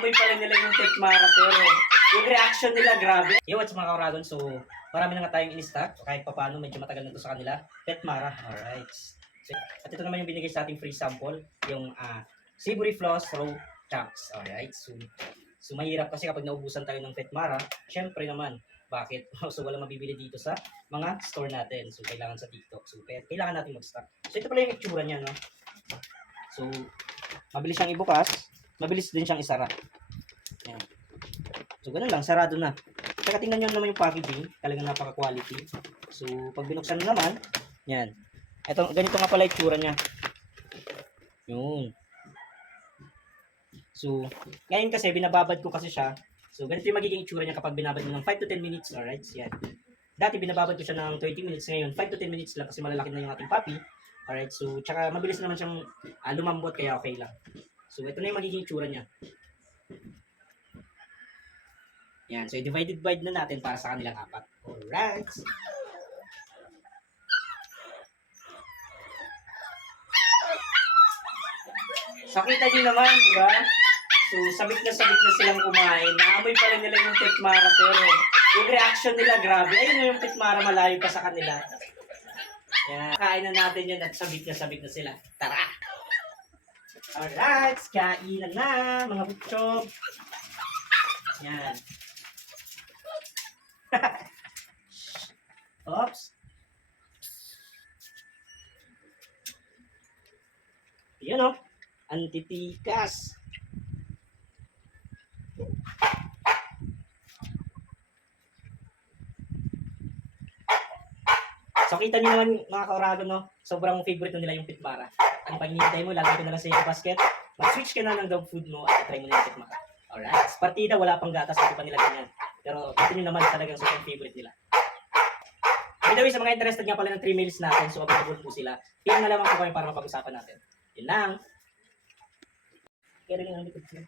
Amoy pala nila yung Petmara pero yung reaction nila grabe. Yo, what's mga kauragon? So, marami na nga tayong in-stock. Kahit pa paano, medyo matagal na to sa kanila. Petmara. Alright. So, at ito naman yung binigay sa ating free sample. Yung Savory Floss Raw Chunks. Alright. So, mahirap kasi kapag naubusan tayo ng Petmara, syempre naman, bakit? So, walang mabibili dito sa mga store natin. So, kailangan sa TikTok. So, kailangan natin mag-stock. So, ito pala yung itsura niya, no? So, mabilis siyang ibukas. Mabilis din siyang isara. Yan. So, ganun lang. Sarado na. Saka tingnan nyo naman yung packaging. Talagang napaka-quality. So, pag binuksan mo naman, yan. Ito, ganito nga pala yung itsura niya. Yun. So, ngayon kasi, binababad ko kasi siya. So, ganito yung magiging itsura niya kapag binabad mo ng 5 to 10 minutes. Alright? Yan. Dati, binababad ko siya ng 20 minutes. Ngayon, 5 to 10 minutes lang kasi malalaki na yung ating puppy. Alright? So, tsaka mabilis naman siyang lumambot kaya okay lang. So, ito na yung magiging itsura niya. Yan. So, i-divide na natin para sa kanilang apat. Alright. So, kita nyo naman, di ba? So, sabik na silang kumain. Naamoy pala nila yung Petmara pero yung reaction nila grabe. Ayun yung Petmara malayo pa sa kanila. Yan. Kain na natin yan at sabik na sila. Tara! Alright, kainan na mga butchog. Yan. Oops. Yan o. Antitikas. So, kita nyo naman mga kauragon, no? Sobrang favorite nila yung Petmara. Ang pag-hinihintay mo, lagay ko na lang sa iyo basket. Mag-switch ka na ng dog food mo at try mo na yung Petmara. Alright? Sa partida, wala pang gatas. Ito pa nila ganyan. Pero ito nyo naman talagang sobrang favorite nila. By the way, sa mga interested nga pala ng 3 meals natin, so available po sila. PM na lamang po kayo para mapag-usapan natin. Yun lang. Kaya rin ang likod sila.